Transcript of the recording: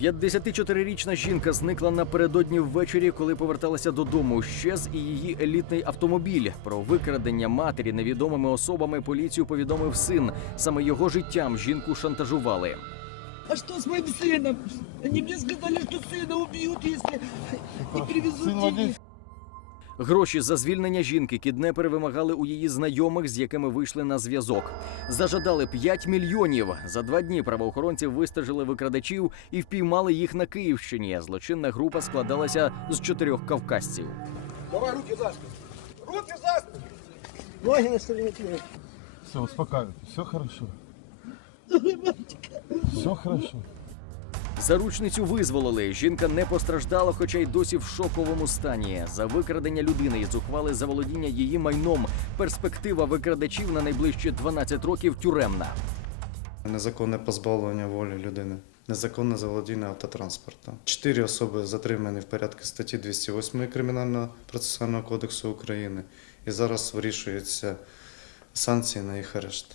54-річна жінка зникла напередодні ввечері, коли поверталася додому. Щез і її елітний автомобіль. Про викрадення матері невідомими особами поліцію повідомив син. Саме його життям жінку шантажували. А что с моим сыном? Они мне сказали, что сына убьют, если не привезут деньги. Гроші за звільнення жінки кіднепери вимагали у її знайомих, з якими вийшли на зв'язок. Зажадали 5 мільйонів. За два дні правоохоронці вистежили викрадачів і впіймали їх на Київщині. Злочинна група складалася з чотирьох кавказців. Давай руки за спину. Руки за спину. Ноги на столе не Все, успокаивайтесь, все хорошо. Все хорошо. Заручницю визволили. Жінка не постраждала, хоча й досі в шоковому стані. За викрадення людини і зухвали заволодіння її майном. Перспектива викрадачів на найближчі 12 років тюремна. Незаконне позбавлення волі людини, незаконне заволодіння автотранспортом. Чотири особи затримані в порядку статті 208 Кримінального процесуального кодексу України, і зараз вирішуються санкції на їх арешт.